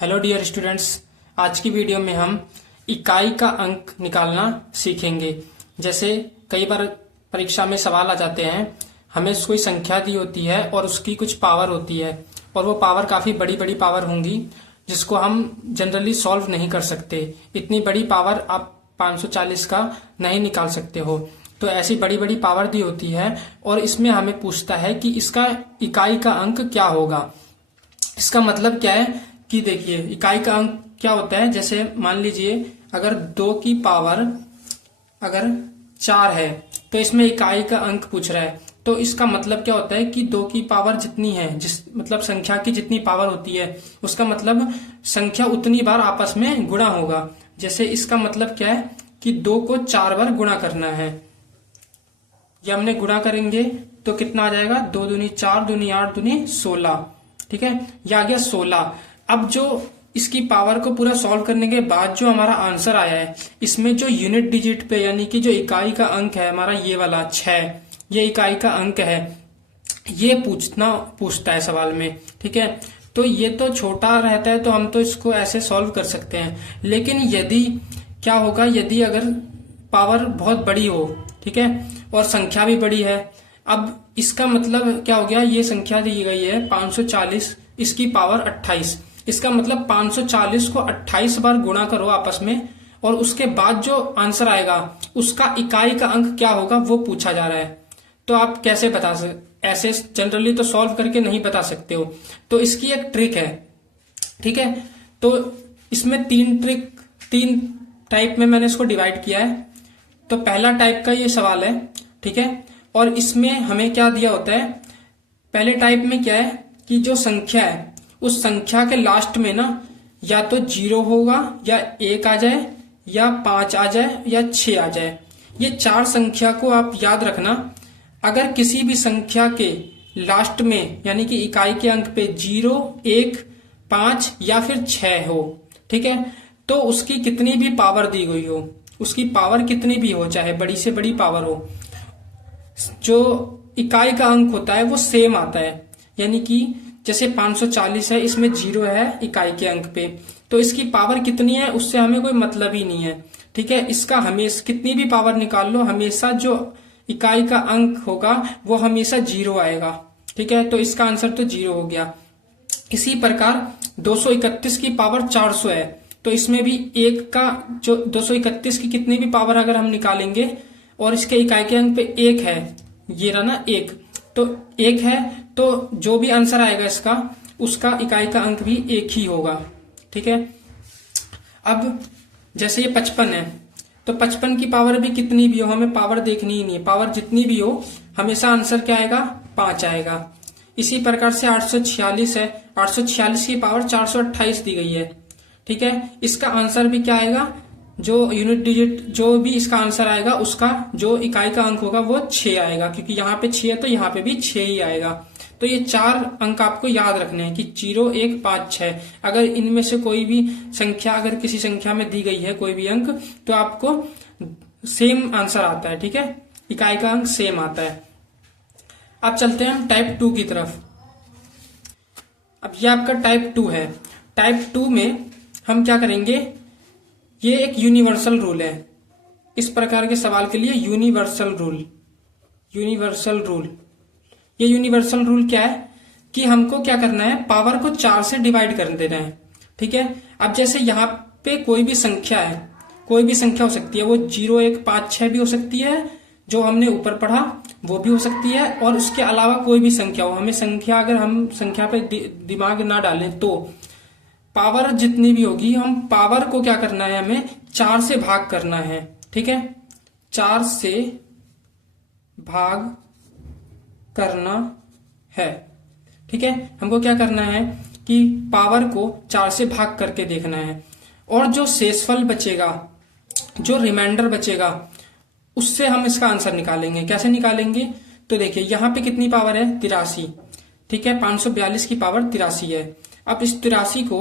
Hello dear students. आज की video में हम इकाई का अंक निकालना सीखेंगे। जैसे कई बार परीक्षा में सवाल आ जाते हैं, हमें कोई संख्या दी होती है और उसकी कुछ पावर होती है और वो पावर काफी बड़ी बड़ी पावर होंगी जिसको हम जनरली सॉल्व नहीं कर सकते। इतनी बड़ी पावर आप 540 का नहीं निकाल सकते हो। तो ऐसी बड़ी बड़ी पावर दी होती है और इसमें हमें पूछता है कि इसका इकाई का अंक क्या होगा। इसका मतलब क्या है कि देखिए, इकाई का अंक क्या होता है। जैसे मान लीजिए अगर 2 की पावर अगर 4 है तो इसमें इकाई का अंक पूछ रहा है। तो इसका मतलब क्या होता है कि 2 की पावर जितनी है, जिस मतलब संख्या की जितनी पावर होती है, उसका मतलब संख्या उतनी बार आपस में गुणा होगा। जैसे इसका मतलब क्या है कि 2 को 4 बार गुणा करना है। ये हमने गुणा करेंगे तो कितना आ जाएगा, 2 दूनी 4, दूनी 8, दूनी 16। ठीक है, ये आ गया 16। अब जो इसकी पावर को पूरा सॉल्व करने के बाद जो हमारा आंसर आया है, इसमें जो यूनिट डिजिट पे यानी कि जो इकाई का अंक है हमारा ये वाला 6, ये इकाई का अंक है, ये पूछता है सवाल में। ठीक है, तो ये तो छोटा रहता है तो हम तो इसको ऐसे सॉल्व कर सकते हैं। लेकिन यदि क्या होगा, यदि अगर पावर बहुत बड़ी हो, ठीक है, और संख्या भी बड़ी है। अब इसका मतलब क्या हो गया, ये संख्या दी गई है 540, इसकी पावर 28। इसका मतलब 540 को 28 बार गुणा करो आपस में और उसके बाद जो आंसर आएगा उसका इकाई का अंक क्या होगा वो पूछा जा रहा है। तो आप कैसे बता सकते, ऐसे जनरली तो सॉल्व करके नहीं बता सकते हो। तो इसकी एक ट्रिक है। ठीक है, तो इसमें 3 टाइप में मैंने इसको डिवाइड किया है। तो पहला टाइप का ये सवाल है, ठीक है, और इसमें हमें क्या दिया होता है, पहले टाइप में क्या है कि जो संख्या है उस संख्या के लास्ट में ना या तो 0 होगा या 1 आ जाए या 5 आ जाए या 6 आ जाए। ये 4 संख्या को आप याद रखना। अगर किसी भी संख्या के लास्ट में यानी कि इकाई के अंक पे 0, 1, 5 या फिर 6 हो, ठीक है, तो उसकी कितनी भी पावर दी गई हो, उसकी पावर कितनी भी हो, चाहे बड़ी से बड़ी पावर हो, जो इकाई का अंक होता है वो सेम आता है। यानी कि जैसे 540 है, इसमें 0 है इकाई के अंक पे, तो इसकी पावर कितनी है उससे हमें कोई मतलब ही नहीं है। ठीक है, इसका हमेशा कितनी भी पावर निकाल लो, हमेशा जो इकाई का अंक होगा वो हमेशा 0 आएगा। ठीक है, तो इसका आंसर तो 0 हो गया। इसी प्रकार 231 की पावर 400 है, तो इसमें भी एक का जो 231 की कितनी भी पावर अगर हम निकालेंगे और इसके इकाई के अंक पे 1 है, ये रहा ना 1, तो 1 है, तो जो भी आंसर आएगा इसका उसका इकाई का अंक भी 1 ही होगा। ठीक है, अब जैसे ये 55 है, तो 55 की पावर भी कितनी भी हो, हमें पावर देखनी ही नहीं है, पावर जितनी भी हो हमेशा आंसर क्या आएगा, 5 आएगा। इसी प्रकार से 846 है, 846 की पावर 428 दी गई है। ठीक है, इसका आंसर भी क्या आएगा, जो यूनिट डिजिट जो भी इसका आंसर आएगा उसका जो इकाई का अंक होगा वो 6 आएगा, क्योंकि यहाँ पे 6 है तो यहाँ पे भी 6 ही आएगा। तो ये 4 अंक आपको याद रखने हैं कि 0, 1, 5, 6। अगर इनमें से कोई भी संख्या अगर किसी संख्या में दी गई है कोई भी अंक, तो आपको सेम आंसर आता है। ठीक है, इकाई का अंक सेम आता है। अब चलते हैं हम टाइप 2 की तरफ। अब ये आपका टाइप 2 है। टाइप 2 में हम क्या करेंगे, ये एक यूनिवर्सल रूल है। इस प्रकार के सवाल के लिए यूनिवर्सल रूल, ये यूनिवर्सल रूल क्या है कि हमको क्या करना है, पावर को 4 से डिवाइड कर देना है। ठीक है, अब जैसे यहाँ पे कोई भी संख्या है, कोई भी संख्या हो सकती है, वो 0, 1, 5, 6 भी हो सकती है, जो हमने ऊपर पढ़ा वो भी हो सकती है, और उसके अलावा कोई भी संख्या हो। हमें संख्या, अगर हम संख्या पे दिमाग ना डालें तो पावर जितनी भी होगी, हम पावर को क्या करना है, हमें 4 से भाग करना है। ठीक है, 4 से भाग करना है। ठीक है, हमको क्या करना है कि पावर को 4 से भाग करके देखना है, और जो शेषफल बचेगा, जो रिमाइंडर बचेगा, उससे हम इसका आंसर निकालेंगे। कैसे निकालेंगे, तो देखिए यहाँ पे कितनी पावर है, 83। ठीक है, 542 की पावर 83 है। अब इस 83 को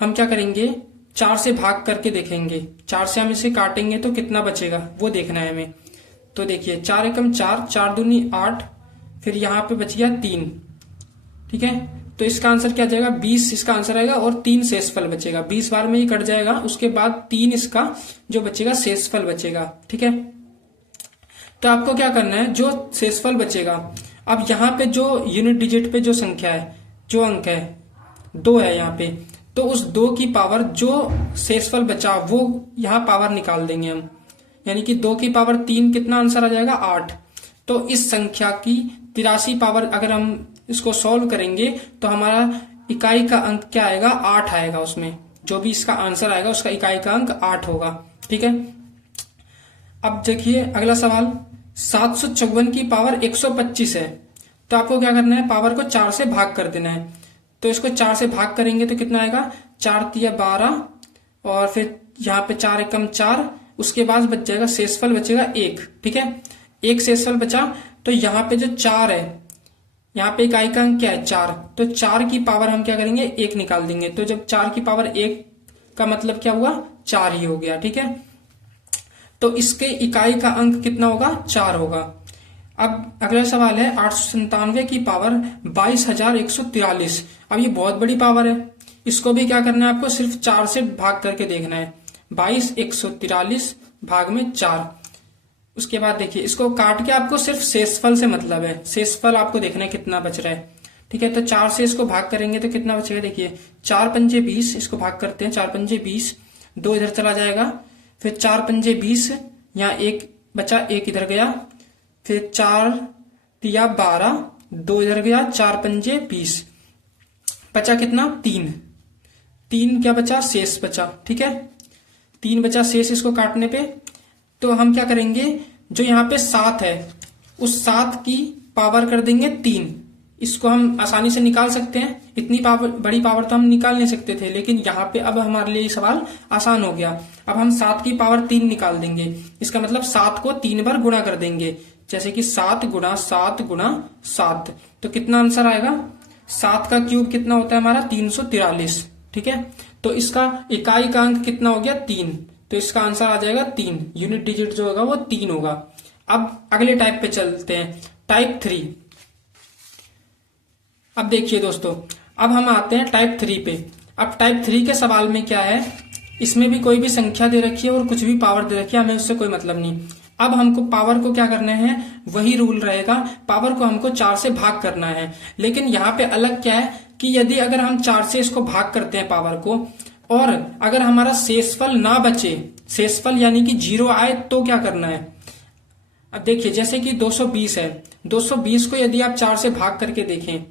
हम क्या करेंगे, 4 से भाग करके देखेंगे। 4 से हम इसे काटेंगे तो कितना बचेगा वो देखना है हमें। तो देखिए 4 एकम 4, 4 दूनी 8, फिर यहाँ पे बच गया 3। ठीक है, तो तो इसका आंसर क्या जाएगा 20 इसका आंसर आएगा और 3 शेषफल बचेगा। 20 बार में ही कट जाएगा, उसके बाद 3 इसका जो बचेगा शेषफल बचेगा। ठीक है, तो आपको क्या करना है, जो शेषफल बचेगा, अब यहाँ पे जो यूनिट डिजिट पे जो संख्या है, जो अंक है 2 है यहाँ पे, तो उस 2 की पावर जो शेषफल बचा वो यहाँ पावर निकाल देंगे हम, यानी कि 2 की पावर 3 कितना आंसर आ जाएगा 8। तो इस संख्या की 83 पावर अगर हम इसको सॉल्व करेंगे तो हमारा इकाई का अंक क्या आएगा 8 आएगा, उसमें जो भी इसका आंसर आएगा उसका इकाई का अंक 8 होगा। ठीक है, अब देखिए अगला सवाल, 754 की पावर 125 है, तो आपको क्या करना है, पावर को 4 से भाग कर देना है। तो इसको 4 से भाग करेंगे तो कितना आएगा, 4 तिया 12 और फिर यहाँ पे 4 एकम 4, उसके बाद बच जाएगा शेषफल बचेगा 1। ठीक है, 1 शेषफल बचा, तो यहाँ पे जो 4 है, यहाँ पे इकाई का अंक क्या है 4, तो 4 की पावर हम क्या करेंगे 1 निकाल देंगे। तो जब 4 की पावर 1 का मतलब क्या हुआ 4 ही हो गया। ठीक है, तो इसके इकाई का अंक कितना होगा 4 होगा। अब अगला सवाल है 897 की पावर 22,143। अब ये बहुत बड़ी पावर है, इसको भी क्या करना है आपको सिर्फ 4 से भाग करके देखना है, 22,143 भाग में 4। उसके बाद देखिए इसको काट के आपको सिर्फ शेषफल से मतलब है, शेषफल आपको देखना है कितना बच रहा है। ठीक है, तो 4 से इसको भाग करेंगे तो कितना बचेगा, देखिए 4 पंजे 20, इसको भाग करते हैं, 4 पंजे 20, 2 इधर चला जाएगा, फिर 4 पंजे 20, यहाँ 1 बचा, 1 इधर गया, फिर 4 तिया 12, 2 इधर गया, 4 पंजे 20, बचा कितना 3 क्या बचा शेष बचा। ठीक है, 3 बचा शेष, इसको काटने पे तो हम क्या करेंगे, जो यहाँ पे 7 है उस 7 की पावर कर देंगे 3। इसको हम आसानी से निकाल सकते हैं, इतनी पावर बड़ी पावर तो हम निकाल नहीं सकते थे, लेकिन यहाँ पे अब हमारे लिए सवाल आसान हो गया। अब हम 7 की पावर 3 निकाल देंगे, इसका मतलब 7 को 3 बार गुणा कर देंगे, जैसे कि 7 गुणा 7 गुणा 7, तो कितना आंसर आएगा, 7 का क्यूब कितना होता है हमारा 343। ठीक है, तो इसका इकाई का अंक कितना हो गया 3, तो इसका आंसर आ जाएगा 3, यूनिट डिजिट जो होगा वो 3 होगा। अब अगले टाइप पे चलते हैं, टाइप 3। अब देखिए दोस्तों, अब हम आते हैं टाइप 3 पे। अब टाइप 3 के सवाल में क्या है, इसमें भी कोई भी संख्या दे रखी है और कुछ भी पावर दे रखी है, हमें उससे कोई मतलब नहीं। अब हमको पावर को क्या करना है, वही रूल रहेगा, पावर को हमको 4 से भाग करना है। लेकिन यहाँ पे अलग क्या है कि यदि अगर हम 4 से इसको भाग करते हैं पावर को, और अगर हमारा शेषफल ना बचे, शेषफल यानी कि 0 आए, तो क्या करना है। अब देखिए जैसे कि 220 है, 220 को यदि आप 4 से भाग करके देखें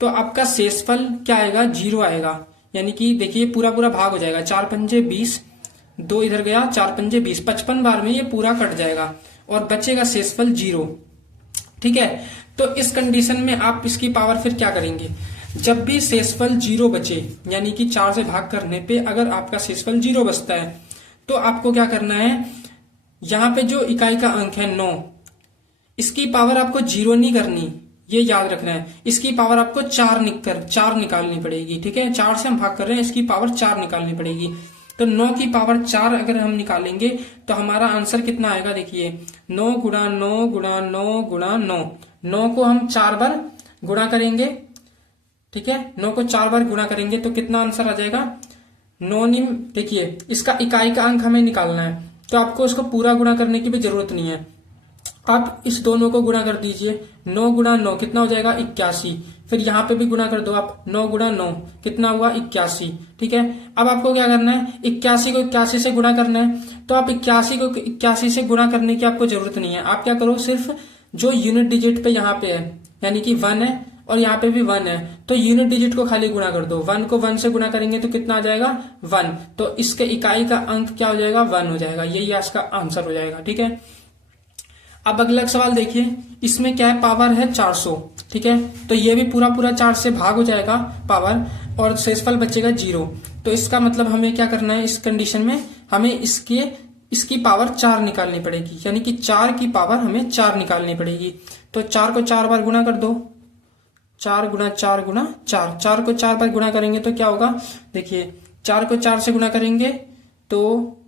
तो आपका शेषफल क्या आएगा 0 आएगा, यानी कि देखिए पूरा पूरा भाग हो जाएगा, 4 पंजे 20, 2 इधर गया, 4 पंजे 20, 55 बार में ये पूरा कट जाएगा और बचेगा शेषफल 0। ठीक है, तो इस कंडीशन में आप इसकी पावर फिर क्या करेंगे, जब भी शेषफल 0 बचे, यानी कि 4 से भाग करने पे अगर आपका शेषफल 0 बचता है, तो आपको क्या करना है, यहाँ पे जो इकाई का अंक है 9, इसकी पावर आपको 0 नहीं करनी, ये याद रखना है, इसकी पावर आपको 4 निकालनी पड़ेगी। ठीक है, 4 से हम भाग कर रहे हैं, इसकी पावर 4 निकालनी पड़ेगी। तो 9 की पावर 4 अगर हम निकालेंगे तो हमारा आंसर कितना आएगा, देखिए 9 गुणा 9 गुणा 9 गुणा 9, 9 को हम 4 बार गुणा करेंगे। ठीक है, 9 को 4 बार गुणा करेंगे तो कितना आंसर आ जाएगा 9 निम। देखिए इसका इकाई का अंक हमें निकालना है, तो आपको इसको पूरा गुणा करने की भी जरूरत नहीं है, आप इस दोनों को गुणा कर दीजिए, 9 गुणा 9 कितना हो जाएगा 81, फिर यहाँ पे भी गुणा कर दो आप, 9 गुणा 9 कितना हुआ 81। ठीक है, अब आपको क्या करना है, 81 को 81 से गुणा करना है, तो आप 81 को 81 से गुणा करने की आपको जरूरत नहीं है, आप क्या करो, सिर्फ जो यूनिट डिजिट पे यहाँ पे है, यानी कि 1 है और यहाँ पे भी 1 है, तो यूनिट डिजिट को खाली गुणा कर दो, 1 को 1 से गुणा करेंगे तो कितना आ जाएगा 1, तो इसके इकाई का अंक क्या हो जाएगा 1 हो जाएगा, यही इसका आंसर हो जाएगा। ठीक है, अब अगला सवाल देखिए, इसमें क्या है, पावर है 400। ठीक है, तो ये भी पूरा पूरा 4 से भाग हो जाएगा पावर, और शेषफल बचेगा 0। तो इसका मतलब हमें क्या करना है, इस कंडीशन में हमें इसकी पावर 4 निकालनी पड़ेगी, यानी कि 4 की पावर हमें 4 निकालनी पड़ेगी। तो 4 को 4 बार गुणा कर दो, 4 गुणा 4 गुणा 4, 4 को 4 बार गुणा करेंगे तो क्या होगा, देखिए 4 को 4 से गुणा करेंगे तो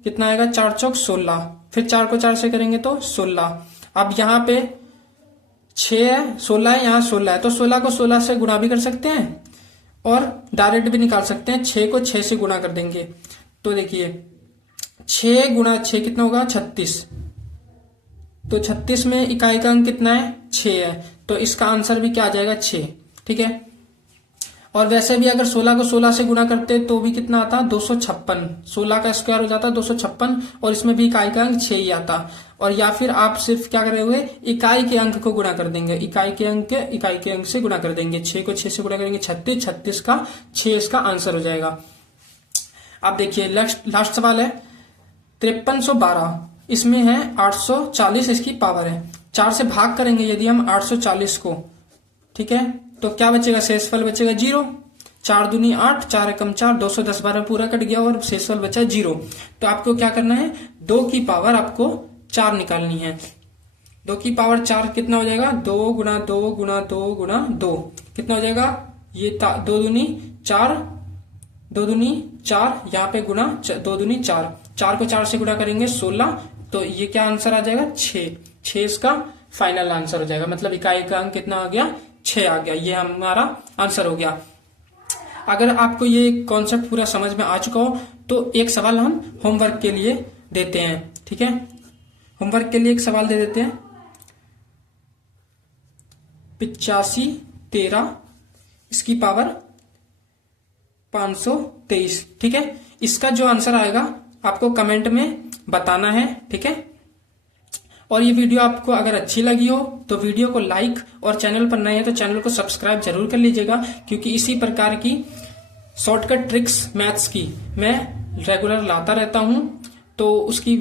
कितना आएगा, 4 चौक 16, फिर 4 को 4 से करेंगे तो 16। अब यहाँ पे 6 है, 16 है, यहाँ 16 है, तो 16 को 16 से गुणा भी कर सकते हैं और डायरेक्ट भी निकाल सकते हैं। 6 को 6 से गुणा कर देंगे तो देखिए 6 गुणा 6 कितना होगा 36। तो 36 में इकाई का अंक कितना है 6 है, तो इसका आंसर भी क्या आ जाएगा 6। ठीक है। और वैसे भी अगर 16 को 16 से गुणा करते तो भी कितना आता 256। 16 का स्क्वायर हो जाता 256 और इसमें भी इकाई का अंक 6 ही आता। और या फिर आप सिर्फ क्या करे हुए इकाई के अंक को गुणा कर देंगे, इकाई के अंक से गुणा कर देंगे। 6 को 6 से गुणा करेंगे 36, 36 का 6 इसका आंसर हो जाएगा। अब देखिए लास्ट सवाल है 5312, इसमें है 840 इसकी पावर है। 4 से भाग करेंगे यदि हम 840 को, ठीक है, तो क्या बचेगा शेषफल बचेगा 0। 4 दूनी 8, 4 एकम 4, 210 12 पूरा कट गया और शेषफल बचा 0। तो आपको क्या करना है 2 की पावर आपको 4 निकालनी है। 2 की पावर 4 कितना हो जाएगा 2 गुणा 2 गुणा 2 गुणा 2 कितना हो जाएगा ये 2 दूनी 4, 2 दूनी 4 यहाँ पे गुणा 2 दूनी 4, 4 को 4 से गुणा करेंगे 16। तो ये क्या आंसर आ जाएगा 6 इसका फाइनल आंसर हो जाएगा। मतलब इकाई का अंक कितना आ गया 6 आ गया। ये हमारा आंसर हो गया। अगर आपको ये कॉन्सेप्ट पूरा समझ में आ चुका हो तो एक सवाल हम होमवर्क के लिए देते हैं। ठीक है, होमवर्क के लिए एक सवाल दे देते हैं 85 13 इसकी पावर 523। ठीक है, इसका जो आंसर आएगा आपको कमेंट में बताना है। ठीक है, और ये वीडियो आपको अगर अच्छी लगी हो तो वीडियो को लाइक और चैनल पर नए हैं तो चैनल को सब्सक्राइब जरूर कर लीजिएगा, क्योंकि इसी प्रकार की शॉर्टकट ट्रिक्स मैथ्स की मैं रेगुलर लाता रहता हूं। तो उसकी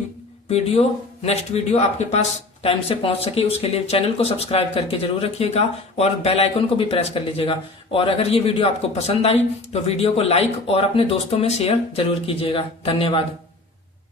वीडियो नेक्स्ट वीडियो आपके पास टाइम से पहुंच सके उसके लिए चैनल को सब्सक्राइब करके जरूर रखिएगा और बेल आइकन को भी प्रेस कर लीजिएगा। और अगर ये वीडियो आपको पसंद आई तो वीडियो को लाइक और अपने दोस्तों में शेयर जरूर कीजिएगा। धन्यवाद।